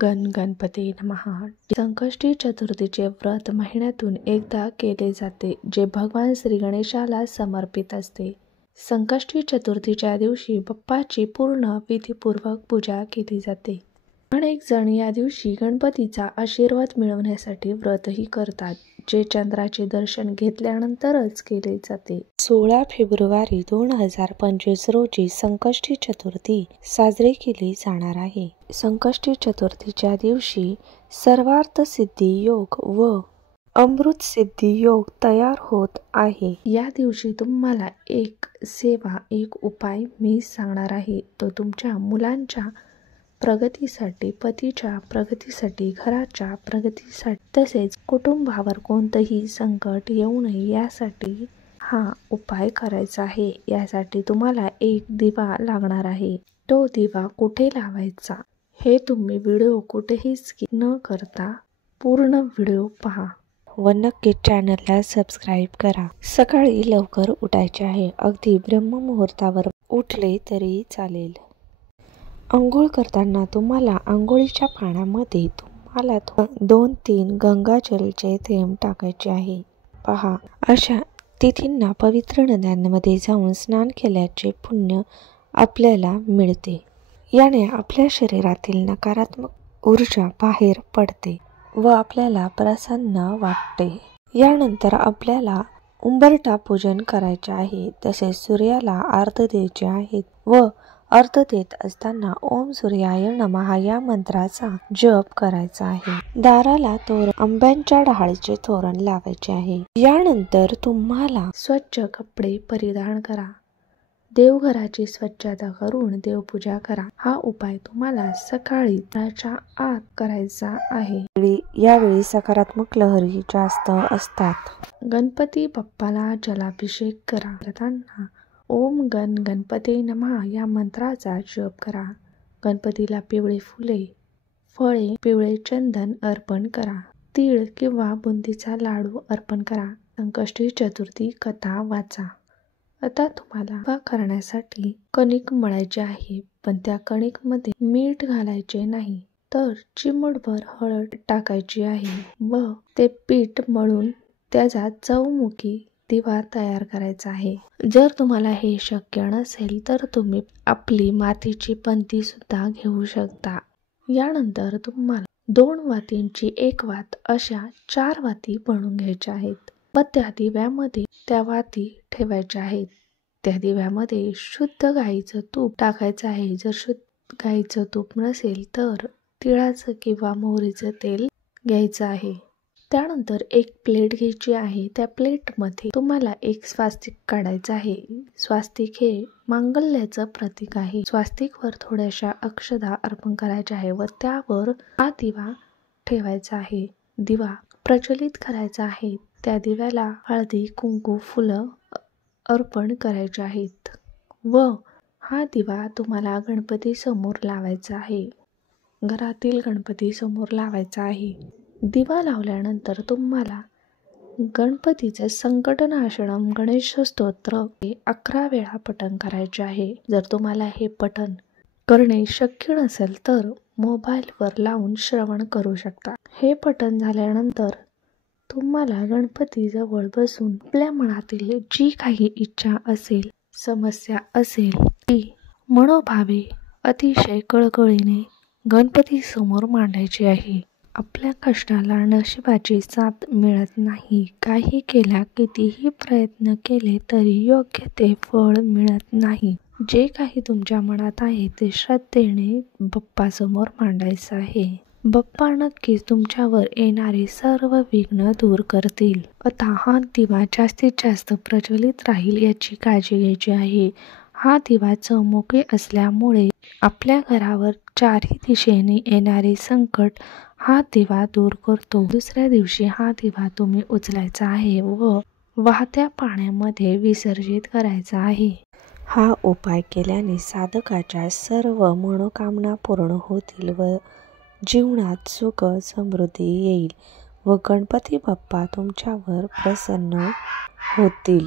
गण गणपती नमः। संकष्टी चतुर्थीचे व्रत महिन्यातून एकदा केले जाते, जे भगवान श्री गणेशाला समर्पित असते। संकष्टी चतुर्थीच्या दिवशी बाप्पाची पूर्ण विधीपूर्वक पूजा केली जाते। अनेक जण या दिवशी गणपतीचा आशीर्वाद मिळवण्यासाठी व्रतही करतात, जे चंद्राचे दर्शन घेतल्यानंतरच केले जाते। 16 फेब्रुवारी 2025 रोजी संकष्टी चतुर्थी साजरी केली जाणार आहे। संकष्टी चतुर्थीच्या दिवशी सर्वार्थ सिद्धी योग व अमृत सिद्धी योग तयार होत आहे। या दिवशी तुम्हाला एक सेवा, एक उपाय मी सांगणार आहे। तो तुमच्या मुलांच्या प्रगतीसाठी, पतीच्या प्रगतीसाठी, घराच्या प्रगतीसाठी, तसेच कुटुंबावर कोणतंही संकट येऊ नये यासाठी हा उपाय करायचा आहे। यासाठी तुम्हाला एक दिवा लागणार आहे। तो दिवा कुठे लावायचा हे तुम्ही व्हिडिओ कुठेही स्किप न करता पूर्ण व्हिडिओ पहा व नक्की चॅनलला सबस्क्राईब करा। सकाळी लवकर उठायचे आहे, अगदी ब्रह्ममुहूर्तावर उठले तरी चालेल। अंघोळ करताना तुम्हाला अंघोळीच्या पाण्यामध्ये तुम्हाला 2-3 गंगाजलचे थेंब टाकायचे आहे। पहा, अशा तिथींना पवित्र नद्यांमध्ये जाऊन स्नान केल्याचे पुण्य आपल्याला मिळते। याने आपल्या शरीरातील नकारात्मक ऊर्जा बाहेर पडते व आपल्याला प्रसन्न वाटते। यानंतर आपल्याला उंबरठा पूजन करायचे आहे, तसेच सूर्याला अर्घ्य द्यायचे आहे व अर्घ्य देत असताना ओम सूर्याय नमः या मंत्राचा जप करायचा आहे। दाराला आंब्याच्या डहाळीचे तोरण लावायचे आहे। यानंतर तुम्हाला स्वच्छ कपडे परिधान करा, देवघराची स्वच्छता करून देवपूजा करा। हा उपाय तुम्हाला सकाळी 10च्या आत करायचा आहे। यावेळी सकारात्मक लहरी जास्त असतात। गणपती बाप्पाला जलाभिषेक करताना ओम गण गणपते नमः या मंत्राचा जप करा। गणपतीला पिवळे फुले, फळे, पिवळे चंदन अर्पण करा। तीळ किंवा बुंदीचा लाडू अर्पण करा। संकष्टी चतुर्थी कथा वाचा। आता तुम्हाला करण्यासाठी कणिक मळायची आहे, पण त्या कणिकमध्ये मीठ घालायचे नाही, तर चिमूटभर हळद टाकायची आहे व ते पीठ मळून त्याचा चौमुखी दिवा तयार करायचा आहे। जर तुम्हाला हे शक्य नसेल तर तुम्ही आपली मातीची पंती सुद्धा घेऊ शकता। यानंतर तुम्हाला 2 वातींची 1 वात अशा 4 वाती बनवून घ्यायच्या आहेत व त्या दिव्यामध्ये त्या वाती ठेवायच्या आहेत। त्या दिव्यामध्ये शुद्ध गाईचं तूप टाकायचं आहे। जर शुद्ध गाईचं तूप नसेल तर तिळाचं किंवा मोहरीचं तेल घ्यायचं आहे। त्यानंतर एक प्लेट घ्यायची आहे। त्या प्लेटमध्ये तुम्हाला एक स्वास्तिक काढायचं आहे। स्वास्तिक हे मांगल्याचं प्रतीक आहे। स्वास्तिकवर थोड्याशा अक्षता अर्पण करायच्या आहे व त्यावर हा दिवा ठेवायचा आहे। दिवा प्रज्वलित करायचा आहे। त्या दिव्याला हळदी, कुंकू, फुलं अर्पण करायचे आहेत व हा दिवा तुम्हाला गणपती समोर लावायचा आहे। घरातील गणपती समोर लावायचा आहे। दिवा लावल्यानंतर तुम्हाला गणपतीचे संकटनाशनम गणेश स्तोत्र 11 वेळा पठण करायचे आहे। जर तुम्हाला हे पठण करणे शक्य नसेल तर मोबाईलवर लावून श्रवण करू शकता। हे पठण झाल्यानंतर तुम्हाला गणपती जवळ बसून आपल्या मनातील जी काही इच्छा असेल, समस्या असेल, ती मनोभावे अतिशय कळकळीने गणपती समोर मांडायची आहे। आपल्या कष्टाला नशिबाची साथ मिळत नाही। काही केल्या, कितीही प्रयत्न केले तरी योग्य ते फळ मिळत नाही। जे काही तुमच्या मनात आहे ते श्रद्धेने बाप्पासमोर मांडायचं आहे। बाप्पा नक्कीच तुमच्यावर येणारे सर्व विघ्न दूर करतील। आता हा दिवा जास्तीत जास्त प्रज्वलित राहील याची काळजी घ्यायची आहे। हा दिवा चौमुखी असल्यामुळे आपल्या घरावर 4ही दिशेने येणारे संकट हा दिवा दूर करतो। दुसऱ्या दिवशी हा दिवा तुम्ही उचलायचा आहे व वाहत्या पाण्यामध्ये विसर्जित करायचा आहे। हा उपाय केल्याने साधकाच्या सर्व मनोकामना पूर्ण होतील व जीवनात सुख समृद्धी येईल व गणपती बाप्पा तुमच्यावर प्रसन्न होतील।